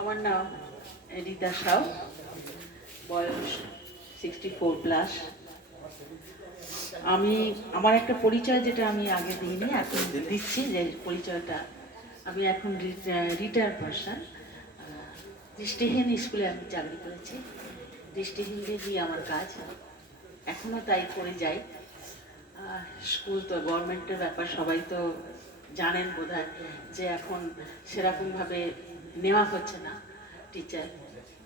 আমার নাম রীতা সাউ, বয়স সিক্সটি ফোর প্লাস আমি, আমার একটা পরিচয় যেটা আমি আগে দিইনি, এখন দিচ্ছি যে পরিচয়টা। আমি এখন রিটায়ার পার্সন দৃষ্টিহীন স্কুলে আমি চাকরি করেছি। দৃষ্টিহীনদের নিয়ে আমার কাজ। এখনও তাই করে যাই। স্কুল তো গভর্নমেন্টের ব্যাপার, সবাই তো জানেন বোধহয় যে এখন সেরকমভাবে নেওয়া হচ্ছে না টিচার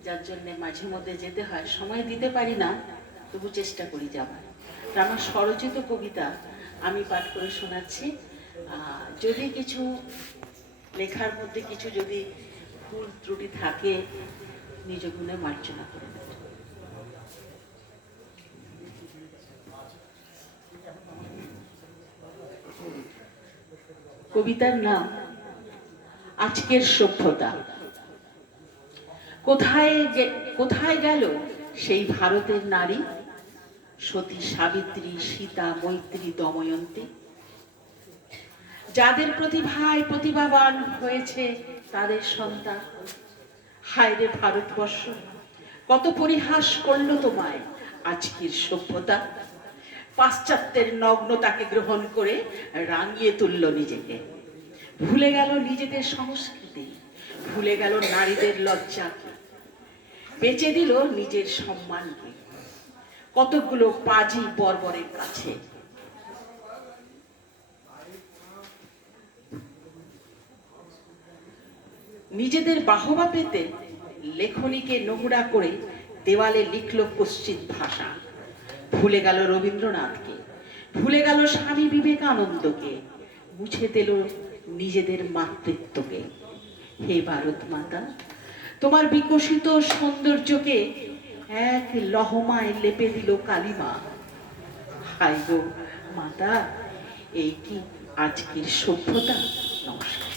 যার জন্যে মাঝে মধ্যে যেতে হয়, সময় দিতে পারি না, তবু চেষ্টা করি যাবার আমার স্বরচিত কবিতা আমি পাঠ করে শোনাচ্ছি। যদি কিছু লেখার মধ্যে কিছু যদি ভুল ত্রুটি থাকে, নিজ গুণে মার্জনা করে কবিতার নাম আজকের সভ্যতা। কোথায় কোথায় গেল সেই ভারতের নারী? সতী সাবিত্রী, সীতা, মৈত্রী, দময়ন্তী। যাদের প্রতিভায় প্রতিভাবান হয়েছে তাদের সন্তান। হায় রে ভারতবর্ষ, কত পরিহাস করল তোমায় আজকের সভ্যতা। পাশ্চাত্যের নগ্নতাকে গ্রহণ করে রাঙিয়ে তুলল নিজেকে। ভুলে গেল নিজেদের সংস্কৃতি, ভুলে গেল নারীদের লজ্জা, বেঁচে দিল নিজের সম্মানকে। কতগুলো পাজি বর্বরের কাছে। নিজেদের বাহবা পেতে লেখনীকে নোংরা করে দেওয়ালে লিখল পশ্চিম ভাষা। ভুলে গেল রবীন্দ্রনাথকে, ভুলে গেল স্বামী বিবেকানন্দকে, মুছে দিল নিজেদের মাতৃত্বকে। হে ভারত মাতা, তোমার বিকশিত সৌন্দর্যকে এক লহমায় লেপে দিল কালিমা। হাই গো মাতা, এই কি আজকের সভ্যতা? নমস্কার।